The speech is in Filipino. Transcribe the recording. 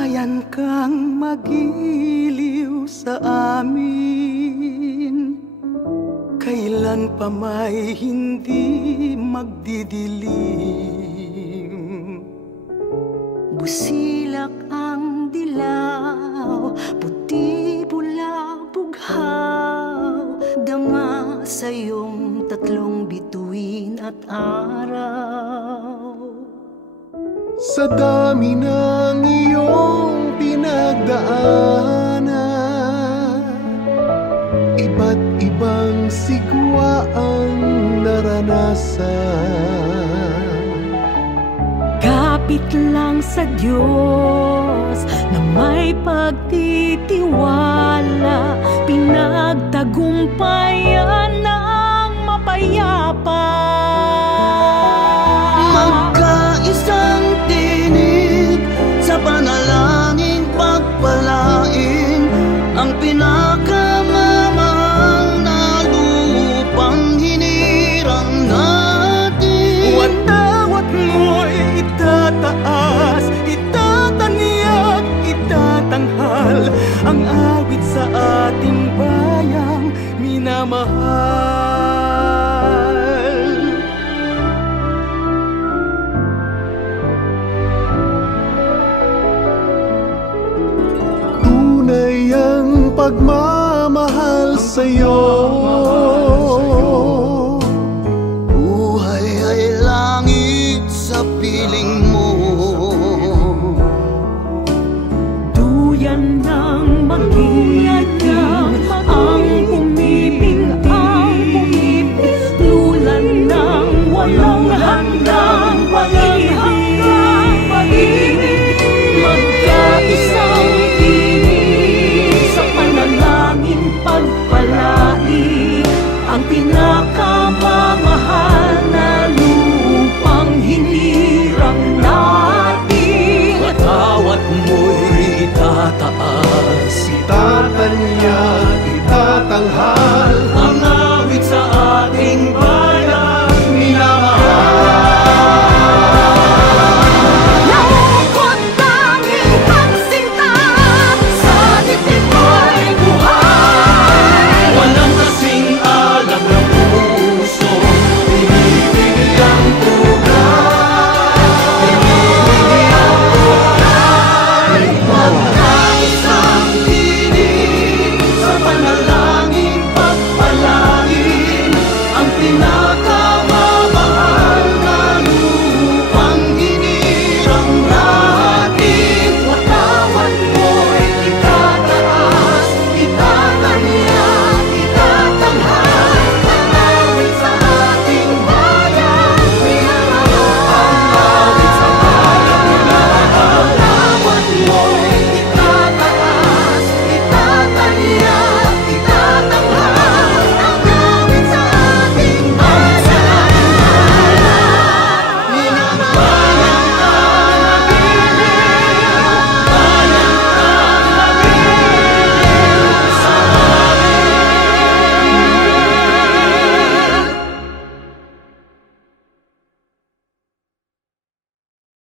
Bantayan kang magiliw sa amin, kailan pa may hindi magdidilim. Busilak ang dilaw, puti, pula, bughaw, dama sa iyong tatlong bituin at araw. Sa dami ng iyong pinagdaanan, iba't ibang sigwa ang naranasan. Kapit lang sa Diyos na may pagtitiwala, pinagtagumpayan ng mapayapa. Magkaisang tinig sa panalangin pagpalain ang pinakamamahal na lupang hinirang natin. Watawat mo'y itataas, itatanyag, itatanghal ang awit sa ating bayang minamahal. Tunay ang pagmamahal sa'yo, Buhay ay langit sa piling mo. Duyan ng mag-iigang ang pumipintig, lulan ng walang handang pag-ibig. Magkaisang tinig sa panalangin pagpalain ang pinakamamahal na lupang hinirang natin. Watawat mo'y itataas, itatanyag, itatanghal